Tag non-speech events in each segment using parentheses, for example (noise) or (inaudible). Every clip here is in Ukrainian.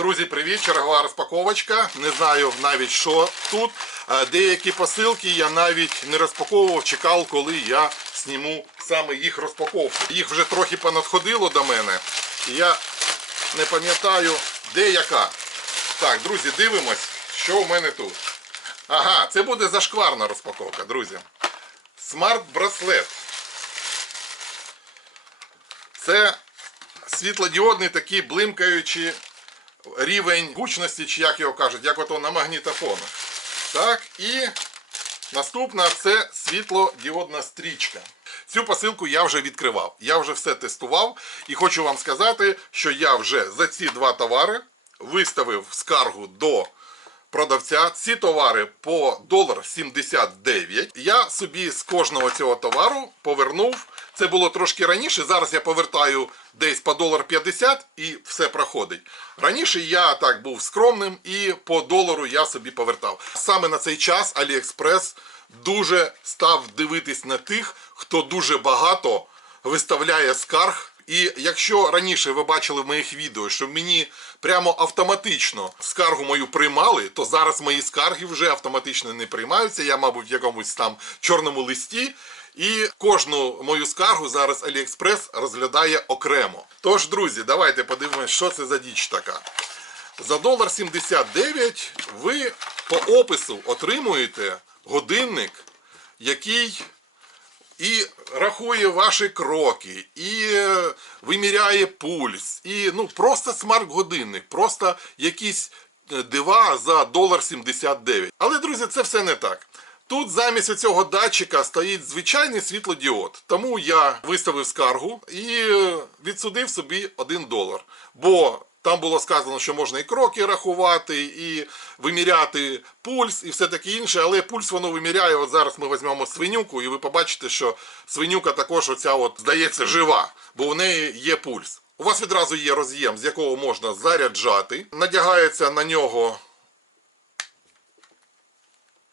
Друзі, привіт! Чергова розпаковочка. Не знаю навіть що тут. Е, Деякі посилки я навіть не розпаковував, чекав, коли я зніму саме їх розпаковку. Їх вже трохи понадходило до мене. Я не пам'ятаю, де яка. Так, друзі, дивимось, що в мене тут. Ага, це буде зашкварна розпаковка, друзі. Смарт-браслет. Це світлодіодний такий блимкаючий рівень гучності, чи як його кажуть, як ото на магнітофонах. Так, і наступна це світлодіодна стрічка. Цю посилку я вже відкривав. Я вже все тестував і хочу вам сказати, що я вже за ці два товари виставив скаргу до продавця. Ці товари по долар 79. Я собі з кожного цього товару повернув. Це було трошки раніше. Зараз я повертаю десь по долар 50 і все проходить. Раніше я так був скромним і по долару я собі повертав. Саме на цей час Аліекспрес дуже став дивитись на тих, хто дуже багато виставляє скарг. І якщо раніше ви бачили в моїх відео, що мені прямо автоматично скаргу мою приймали, то зараз мої скарги вже автоматично не приймаються. Я, мабуть, в якомусь там чорному листі. І кожну мою скаргу зараз AliExpress розглядає окремо. Тож, друзі, давайте подивимось, що це за діч така. За долар 79 ви по опису отримуєте годинник, який і рахує ваші кроки, і е, виміряє пульс, і ну просто смарт-годинник, просто якісь е, дива за долар 79. Але, друзі, це все не так. Тут замість цього датчика стоїть звичайний світлодіод. Тому я виставив скаргу і е, відсудив собі 1 долар. Бо там було сказано, що можна і кроки рахувати, і виміряти пульс, і все таке інше. Але пульс воно виміряє. От зараз ми візьмемо свинюку, і ви побачите, що свинюка також оця от, здається жива, бо в неї є пульс. У вас відразу є роз'єм, з якого можна заряджати. Надягається на нього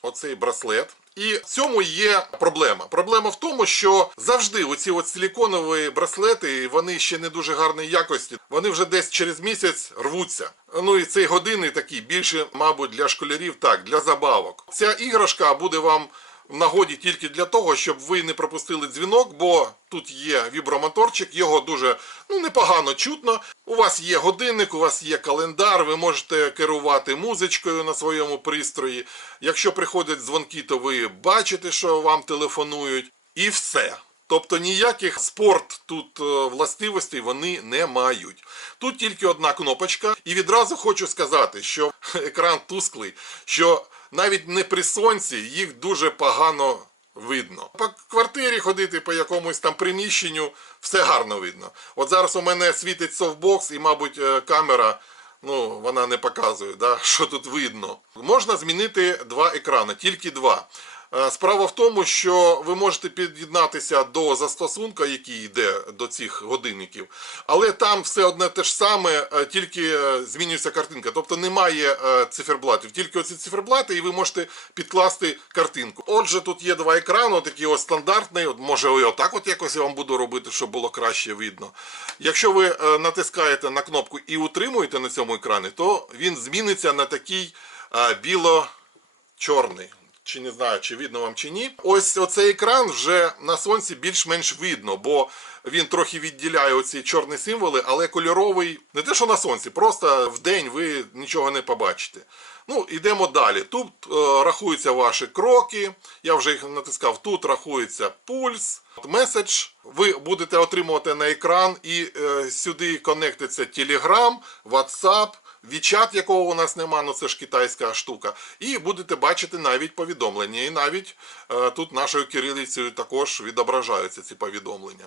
оцей браслет. І в цьому є проблема. Проблема в тому, що завжди оці от силіконові браслети, вони ще не дуже гарної якості. Вони вже десь через місяць рвуться. Ну і цей години такий більше, мабуть, для школярів, так, для забавок. Ця іграшка буде вам в нагоді тільки для того, щоб ви не пропустили дзвінок, бо тут є вібромоторчик, його дуже ну, непогано чутно. У вас є годинник, у вас є календар, ви можете керувати музичкою на своєму пристрої. Якщо приходять дзвонки, то ви бачите, що вам телефонують, і все. Тобто ніяких спорт тут е, властивостей вони не мають. Тут тільки одна кнопочка, і відразу хочу сказати, що (laughs) екран тусклий, що навіть не при сонці їх дуже погано видно. По квартирі ходити по якомусь там приміщенню все гарно видно. От зараз у мене світить софтбокс і, мабуть, е, камера. Ну, вона не показує, да, (laughs) що тут видно. Можна змінити два екрани, тільки два. Е, Справа в тому, що ви можете під'єднатися до застосунка, який йде до цих годинників, але там все одне те ж саме, е, тільки е, змінюється картинка. Тобто немає циферблатів, тільки оці циферблати, і ви можете підкласти картинку. Отже, тут є два екрани, такий ось стандартний. Може, отак от якось я вам буду робити, щоб було краще видно. Якщо ви натискаєте на кнопку і утримуєте на цьому екрані, то він зміниться на такий біло-чорний. Чи не знаю, чи видно вам чи ні. Ось оцей екран вже на сонці більш-менш видно, бо він трохи відділяє оці чорні символи, але кольоровий не те, що на сонці, просто в день ви нічого не побачите. Ну, йдемо далі. Тут е, рахуються ваші кроки. Я вже їх натискав. Тут рахується пульс, меседж. Ви будете отримувати на екран і е, сюди конектиться Telegram, WhatsApp. Вічат, якого у нас нема, ну це ж китайська штука. І будете бачити навіть повідомлення. І навіть е, тут нашою кирилицею також відображаються ці повідомлення.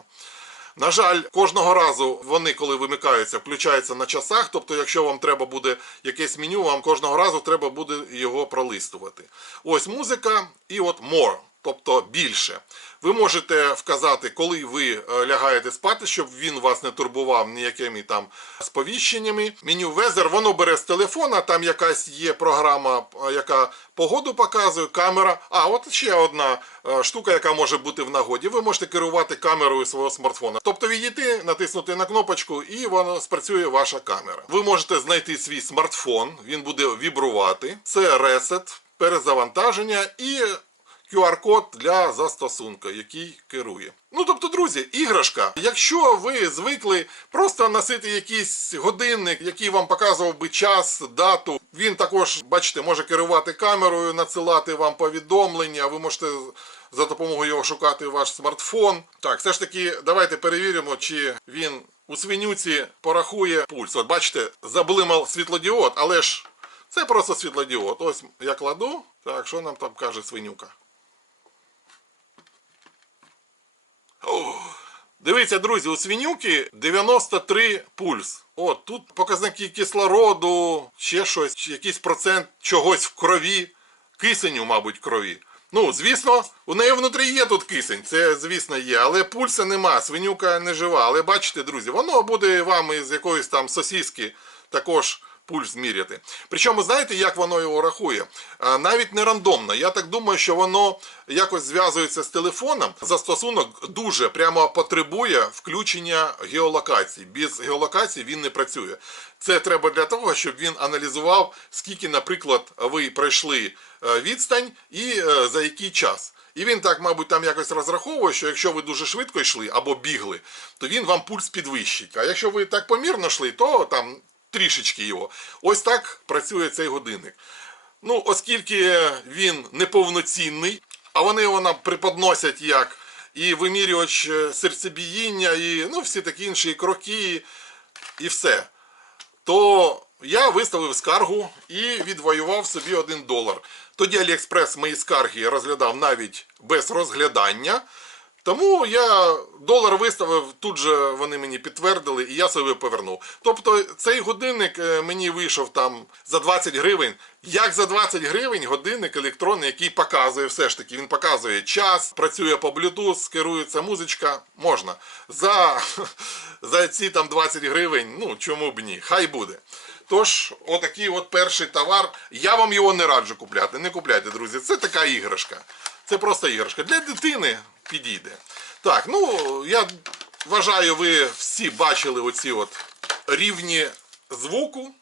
На жаль, кожного разу вони, коли вимикаються, включаються на часах. Тобто, якщо вам треба буде якесь меню, вам кожного разу треба буде його пролистувати. Ось музика і от more. тобто більше. Ви можете вказати, коли ви е, лягаєте спати, щоб він вас не турбував ніякими там сповіщеннями. Меню Weather, воно бере з телефона, там якась є програма, е, яка погоду показує, камера. А, от ще одна е, штука, яка може бути в нагоді. Ви можете керувати камерою свого смартфона. Тобто відійти, натиснути на кнопочку, і воно спрацює ваша камера. Ви можете знайти свій смартфон, він буде вібрувати. Це ресет, перезавантаження і QR-код для застосунка, який керує. Ну тобто, друзі, іграшка. Якщо ви звикли просто носити якийсь годинник, який вам показував би час, дату, він також, бачите, може керувати камерою, надсилати вам повідомлення. Ви можете за допомогою його шукати ваш смартфон. Так, все ж таки, давайте перевіримо, чи він у свинюці порахує пульс. От бачите, заблимав світлодіод, але ж це просто світлодіод. Ось я кладу. Так, що нам там каже свинюка? О, Дивіться, друзі, у свинюки 93 пульс. От тут показники кислороду, ще щось, якийсь процент чогось в крові, кисеню, мабуть, крові. Ну, звісно, у неї внутрі є тут кисень, це звісно є, але пульса нема, свинюка не жива. Але бачите, друзі, воно буде вам із якоїсь там сосіски також пульс зміряти. Причому знаєте, як воно його рахує? Навіть не рандомно. Я так думаю, що воно якось зв'язується з телефоном. Застосунок дуже прямо потребує включення геолокації. Без геолокації він не працює. Це треба для того, щоб він аналізував, скільки, наприклад, ви пройшли е, відстань і е, за який час. І він так, мабуть, там якось розраховує, що якщо ви дуже швидко йшли або бігли, то він вам пульс підвищить. А якщо ви так помірно йшли, то там трішечки його. Ось так працює цей годинник. Ну, оскільки він неповноцінний, а вони його нам преподносять як і вимірювач е, серцебіїння, і ну, всі такі інші кроки, і все. То я виставив скаргу і відвоював собі один долар. Тоді Аліекспрес мої скарги розглядав навіть без розглядання. Тому я долар виставив, тут же вони мені підтвердили, і я собі повернув. Тобто цей годинник е, мені вийшов там за 20 гривень. Як за 20 гривень годинник електронний, який показує все ж таки, він показує час, працює по Bluetooth, керується музичка, можна. За, (laughs) за ці там 20 гривень, ну чому б ні, хай буде. Тож, отакий от перший товар. Я вам його не раджу купляти. Не купляйте, друзі. Це така іграшка. Це просто іграшка. Для дитини підійде. Так, ну я вважаю, ви всі бачили оці от рівні звуку.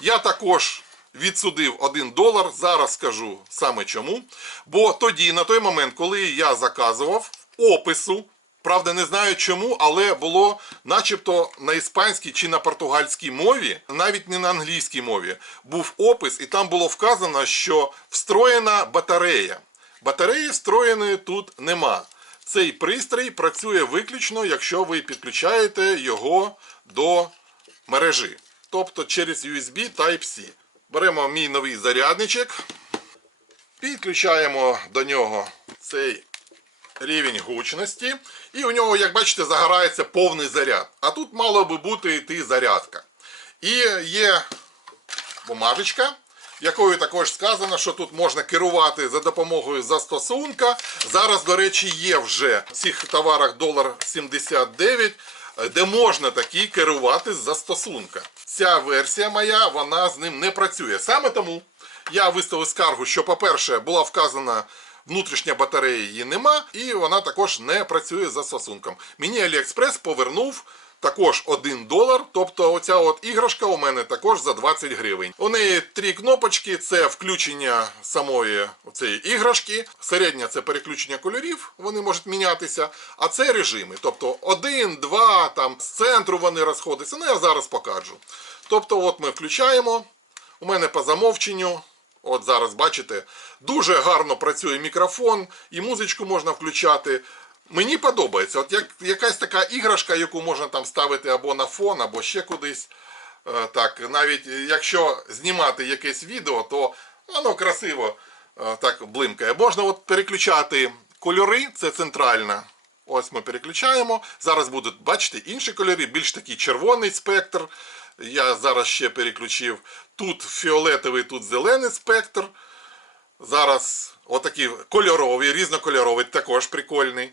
Я також відсудив 1 долар. Зараз скажу саме чому. Бо тоді, на той момент, коли я заказував опису. Правда, не знаю чому, але було начебто на іспанській чи на португальській мові, навіть не на англійській мові, був опис, і там було вказано, що встроєна батарея. Батареї встроєної тут нема. Цей пристрій працює виключно, якщо ви підключаєте його до мережі. Тобто через USB Type-C. Беремо мій новий зарядничок, підключаємо до нього цей рівень гучності. І у нього, як бачите, загорається повний заряд. А тут мало би бути йти зарядка. І є бумажечка, якою також сказано, що тут можна керувати за допомогою застосунка. Зараз, до речі, є вже в цих товарах долар 79, де можна такі керувати застосунка. Ця версія моя, вона з ним не працює. Саме тому я виставив скаргу, що, по-перше, була вказана внутрішня батарея її нема, і вона також не працює за застосунком. Мені Аліекспрес повернув також 1 долар, тобто оця от іграшка у мене також за 20 гривень. У неї три кнопочки: це включення самої цієї іграшки, середня це переключення кольорів, вони можуть мінятися, а це режими. Тобто 1, 2, там з центру вони розходяться. Ну я зараз покажу. Тобто, от ми включаємо. У мене по замовченню. От зараз бачите, дуже гарно працює мікрофон, і музичку можна включати. Мені подобається. От як якась така іграшка, яку можна там ставити або на фон, або ще кудись. Е, Так, навіть якщо знімати якесь відео, то воно красиво е, так блимкає. Можна от переключати кольори, це центральна. Ось ми переключаємо. Зараз будуть, бачите, інші кольори, більш такий червоний спектр. Я зараз ще переключив. Тут фіолетовий, тут зелений спектр. Зараз Отакі кольорові, різнокольорові, також прикольний.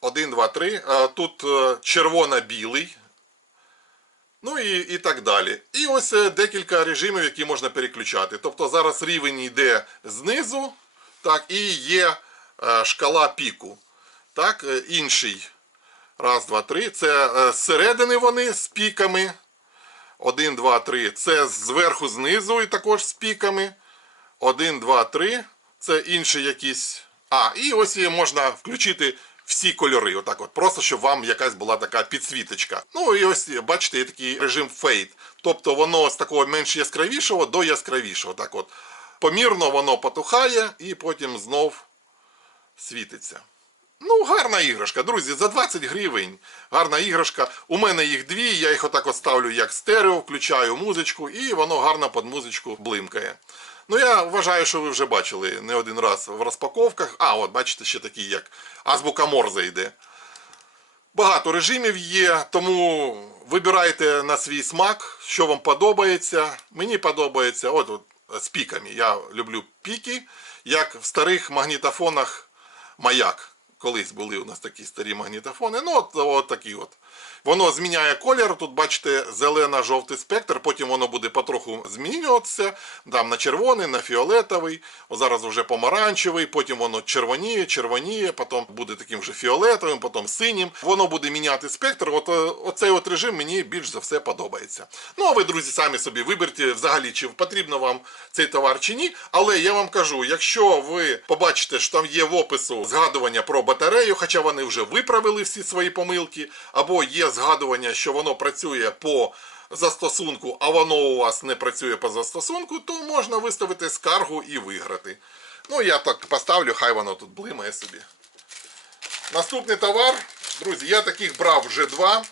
Один, два, три. А Тут е, червоно-білий. Ну і, і так далі. І ось е, декілька режимів, які можна переключати. Тобто зараз рівень йде знизу, так, і є е, шкала піку. Так, е, інший. Раз, два, три. Це е, зсередини вони з піками. Один, два, три. Це зверху знизу і також з піками. Один, два, три. Це інші якісь. А, і ось її можна включити всі кольори. Отак от. Просто щоб вам якась була така підсвіточка. Ну і ось бачите, є такий режим фейд. Тобто воно з такого менш яскравішого до яскравішого. Так от. Помірно воно потухає і потім знов світиться. Ну, гарна іграшка, друзі, за 20 гривень. Гарна іграшка. У мене їх дві, я їх отак от ставлю як стерео, включаю музичку, і воно гарно під музичку блимкає. Ну, я вважаю, що ви вже бачили не один раз в розпаковках. А, от бачите, ще такі, як азбука Морзе йде. Багато режимів є, тому вибирайте на свій смак, що вам подобається. Мені подобається от, от з піками. Я люблю піки, як в старих магнітофонах маяк. Колись були у нас такі старі магнітофони. Ну, от, от такі от. Воно зміняє колір. Тут бачите зелено-жовтий спектр, потім воно буде потроху змінюватися. Там на червоний, на фіолетовий, о, зараз вже помаранчевий, потім воно червоніє, червоніє, потім буде таким же фіолетовим, потім синім. Воно буде міняти спектр. От, е, оцей от режим мені більш за все подобається. Ну а ви, друзі, самі собі виберте взагалі, чи потрібно вам цей товар чи ні. Але я вам кажу, якщо ви побачите, що там є в опису згадування про батарею, хоча вони вже виправили всі свої помилки, або є згадування, що воно працює по застосунку, а воно у вас не працює по застосунку, то можна виставити скаргу і виграти. Ну, я так поставлю, хай воно тут блимає собі. Наступний товар, друзі, я таких брав вже два.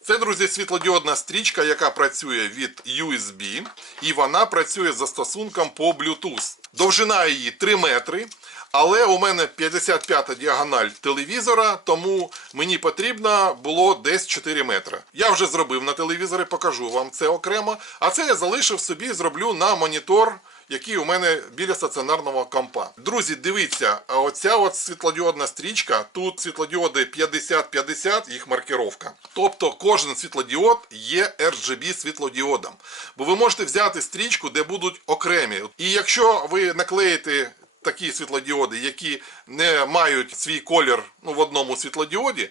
Це, друзі, світлодіодна стрічка, яка працює від USB, і вона працює з застосунком по Bluetooth. Довжина її 3 метри, але у мене 55-та діагональ телевізора, тому мені потрібно було десь 4 метри. Я вже зробив на телевізорі, покажу вам це окремо. А це я залишив собі, зроблю на монітор який у мене біля стаціонарного компа. Друзі, дивіться, а оця от світлодіодна стрічка, тут світлодіоди 50-50, їх маркировка. Тобто кожен світлодіод є RGB світлодіодом. Бо ви можете взяти стрічку, де будуть окремі. І якщо ви наклеїте такі світлодіоди, які не мають свій колір ну, в одному світлодіоді,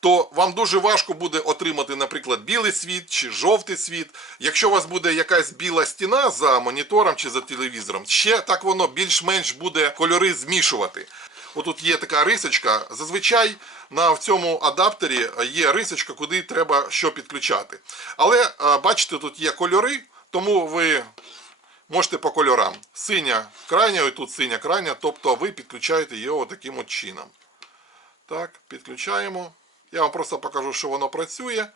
то вам дуже важко буде отримати, наприклад, білий світ чи жовтий світ. Якщо у вас буде якась біла стіна за монітором чи за телевізором, ще так воно більш-менш буде кольори змішувати. Отут є така рисочка. Зазвичай на в цьому адаптері є рисочка, куди треба що підключати. Але бачите, тут є кольори, тому ви можете по кольорам. Синя крайня, і тут синя крайня, тобто ви підключаєте його таким от чином. Так, підключаємо. Я вам просто покажу, що воно працює.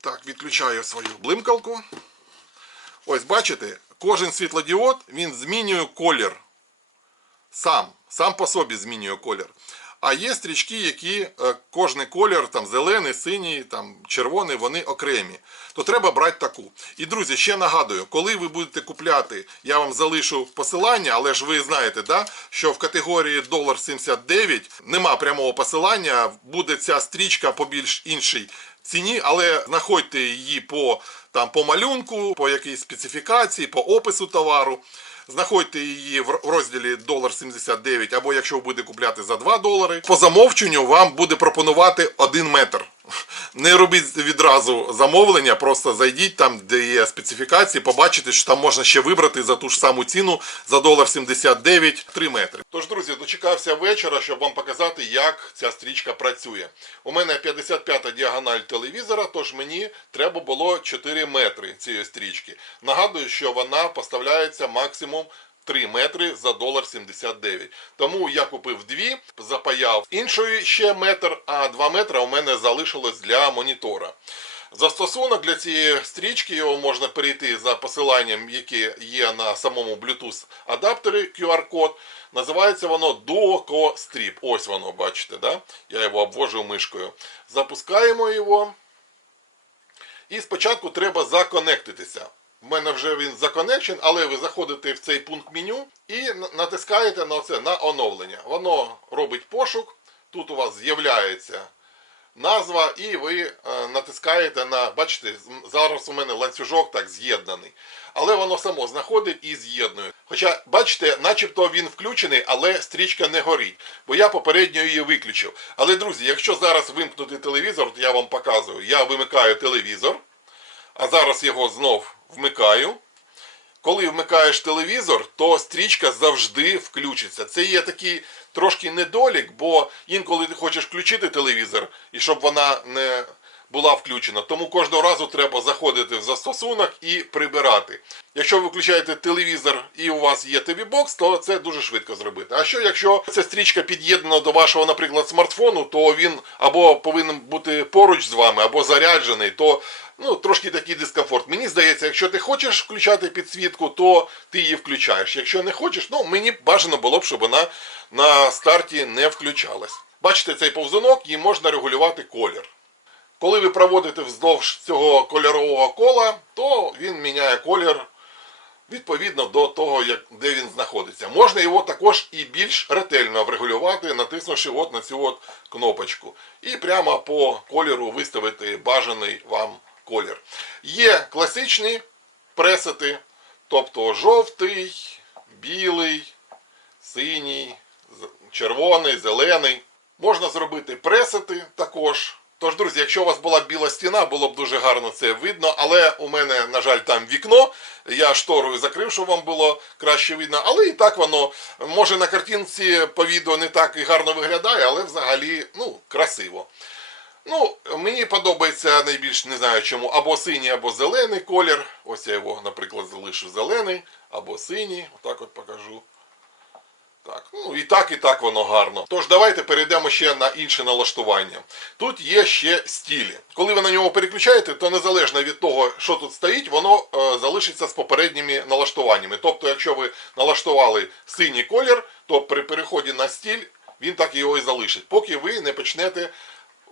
Так, відключаю свою блимкалку. Ось бачите, кожен світлодіод він змінює колір. Сам, сам по собі змінює колір. А є стрічки, які е, кожний колір, там зелений, синій, там червоний, вони окремі. То треба брати таку. І друзі, ще нагадую, коли ви будете купляти, я вам залишу посилання, але ж ви знаєте, да, що в категорії долар 79 нема прямого посилання, буде ця стрічка по більш іншій ціні, але знаходьте її по, там, по малюнку, по якійсь специфікації, по опису товару. Знаходьте її в розділі долар 79, або якщо ви будете купляти за 2 долари. По замовченню вам буде пропонувати 1 метр. Не робіть відразу замовлення, просто зайдіть там, де є специфікації, побачите, що там можна ще вибрати за ту ж саму ціну за долар 79 3 метри. Тож, друзі, дочекався вечора, щоб вам показати, як ця стрічка працює. У мене 55-та діагональ телевізора, тож мені треба було 4 метри цієї стрічки. Нагадую, що вона поставляється максимум 3 метри за долар 79. Тому я купив дві, запаяв іншої ще метр, а 2 метри у мене залишилось для монітора. Застосунок для цієї стрічки його можна перейти за посиланням, яке є на самому Bluetooth адаптері QR-код. Називається воно Duoco Strip. Ось воно, бачите, да? я його обвожу мишкою. Запускаємо його. І спочатку треба законектитися. В мене вже він законечен, але ви заходите в цей пункт меню і натискаєте на це на оновлення. Воно робить пошук. Тут у вас з'являється назва, і ви е, натискаєте на, бачите, зараз у мене ланцюжок так з'єднаний. Але воно само знаходить і з'єднує. Хоча, бачите, начебто він включений, але стрічка не горить, бо я попередньо її виключив. Але, друзі, якщо зараз вимкнути телевізор, от я вам показую, я вимикаю телевізор, а зараз його знов вмикаю. Коли вмикаєш телевізор, то стрічка завжди включиться. Це є такий трошки недолік, бо інколи ти хочеш включити телевізор, і щоб вона не була включена. Тому кожного разу треба заходити в застосунок і прибирати. Якщо ви включаєте телевізор і у вас є TV-бокс, то це дуже швидко зробити. А що якщо ця стрічка під'єднана до вашого, наприклад, смартфону, то він або повинен бути поруч з вами, або заряджений, то ну, трошки такий дискомфорт. Мені здається, якщо ти хочеш включати підсвітку, то ти її включаєш. Якщо не хочеш, ну мені бажано було б, щоб вона на старті не включалась. Бачите, цей повзунок, їм можна регулювати колір. Коли ви проводите вздовж цього кольорового кола, то він міняє колір відповідно до того, як, де він знаходиться. Можна його також і більш ретельно врегулювати, натиснувши от на цю от кнопочку. І прямо по кольору виставити бажаний вам колір. Є класичні пресети, тобто жовтий, білий, синій, червоний, зелений. Можна зробити пресети також. Тож, друзі, якщо у вас була біла стіна, було б дуже гарно це видно. Але у мене, на жаль, там вікно. Я шторою закрив, щоб вам було краще видно. Але і так воно може на картинці по відео не так і гарно виглядає, але взагалі ну, красиво. Ну, мені подобається найбільш не знаю чому, або синій, або зелений колір. Ось я його, наприклад, залишу зелений, або синій. Отак от покажу. Так, ну і так, і так воно гарно. Тож давайте перейдемо ще на інше налаштування. Тут є ще стілі. Коли ви на нього переключаєте, то незалежно від того, що тут стоїть, воно е, залишиться з попередніми налаштуваннями. Тобто, якщо ви налаштували синій колір, то при переході на стіль він так його і залишить, поки ви не почнете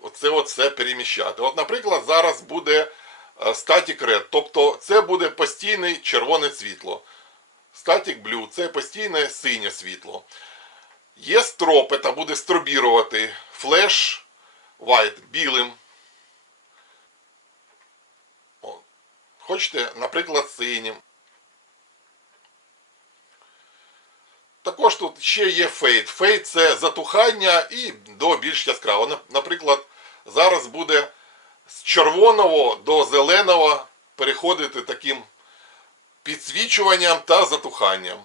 оце все переміщати. От, наприклад, зараз буде е, static red, тобто це буде постійне червоне світло. Static Blue це постійне синє світло. Є стропи, та буде стробірувати. Flash White білим. Хочете, наприклад, синім. Також тут ще є фейт. Фейт це затухання і до більш яскраво. Наприклад, зараз буде з червоного до зеленого переходити таким підсвічуванням та затуханням.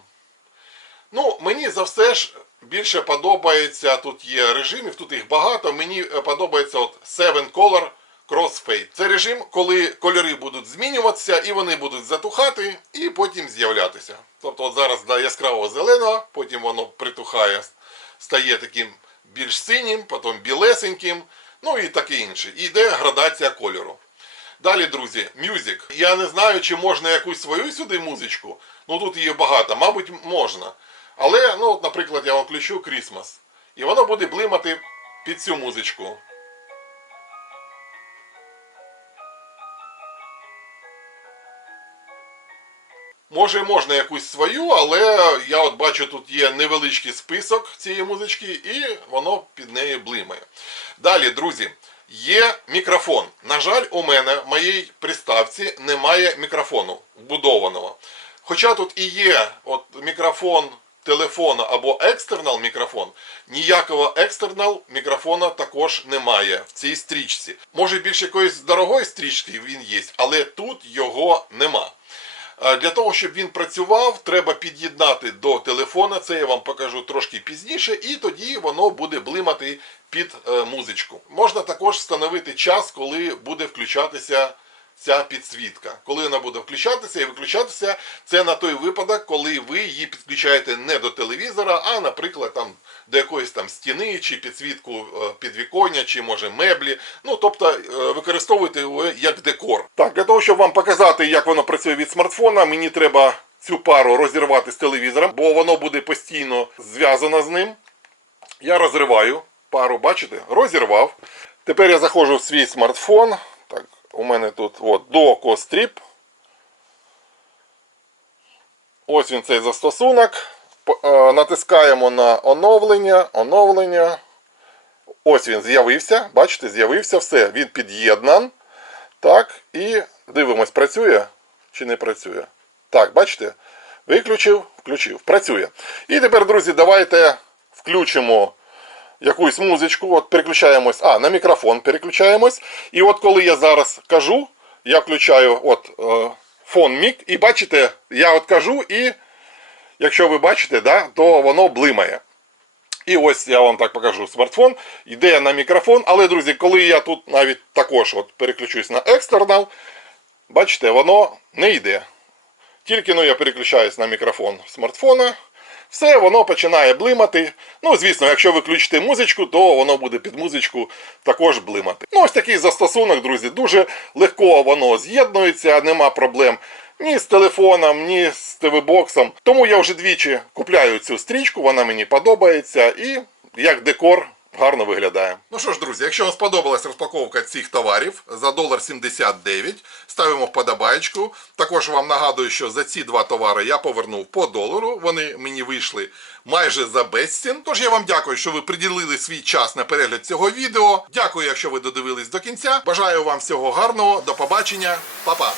Ну, мені за все ж більше подобається, тут є режимів, тут їх багато. Мені е, подобається от 7 Color Crossfade. Це режим, коли кольори будуть змінюватися і вони будуть затухати і потім з'являтися. Тобто от зараз до яскравого зеленого, потім воно притухає, стає таким більш синім, потім білесеньким, ну і таке інше. І йде градація кольору. Далі, друзі, мюзик. Я не знаю, чи можна якусь свою сюди музичку. Ну тут її багато, мабуть, можна. Але, ну, от, наприклад, я вам включу Christmas. І воно буде блимати під цю музичку. Може, можна якусь свою, але я от бачу, тут є невеличкий список цієї музички, і воно під нею блимає. Далі, друзі, є мікрофон. На жаль, у мене в моїй приставці немає мікрофону вбудованого. Хоча тут і є от мікрофон телефону або екстернал мікрофон, ніякого екстернал мікрофона також немає в цій стрічці. Може більш якоїсь дорогої стрічки він є, але тут його нема. Е, Для того, щоб він працював, треба під'єднати до телефона. Це я вам покажу трошки пізніше, і тоді воно буде блимати під е, музичку. Можна також встановити час, коли буде включатися ця підсвітка. Коли вона буде включатися і виключатися, це на той випадок, коли ви її підключаєте не до телевізора, а, наприклад, там до якоїсь там стіни, чи підсвітку е, підвіконня, чи може меблі. Ну, тобто е, використовуйте його як декор. Так, для того, щоб вам показати, як воно працює від смартфона, мені треба цю пару розірвати з телевізором, бо воно буде постійно зв'язано з ним. Я розриваю пару, бачите? Розірвав. Тепер я заходжу в свій смартфон. У мене тут от, до Strip. Ось він цей застосунок. Е, Натискаємо на оновлення, оновлення. Ось він з'явився. Бачите, з'явився все. Він під'єднан. Так, і дивимось, працює чи не працює. Так, бачите? Виключив, включив. Працює. І тепер, друзі, давайте включимо якусь музичку. От переключаємось. А, на мікрофон переключаємось. І от коли я зараз кажу, я включаю от, е, фон мік, і бачите, я от кажу, і якщо ви бачите, да, то воно блимає. І ось я вам так покажу смартфон, йде на мікрофон, але, друзі, коли я тут навіть також от переключусь на екстернал, бачите, воно не йде. Тільки ну, я переключаюсь на мікрофон смартфона, все, воно починає блимати. Ну, звісно, якщо виключити музичку, то воно буде під музичку також блимати. Ну, ось такий застосунок, друзі, дуже легко воно з'єднується, нема проблем ні з телефоном, ні з ТВ-боксом. Тому я вже двічі купляю цю стрічку, вона мені подобається і як декор гарно виглядає. Ну що ж, друзі, якщо вам сподобалась розпаковка цих товарів за долар 79, ставимо вподобайку. Також вам нагадую, що за ці два товари я повернув по долару. Вони мені вийшли майже за безцін. Тож я вам дякую, що ви приділили свій час на перегляд цього відео. Дякую, якщо ви додивились до кінця. Бажаю вам всього гарного. До побачення, Па-па!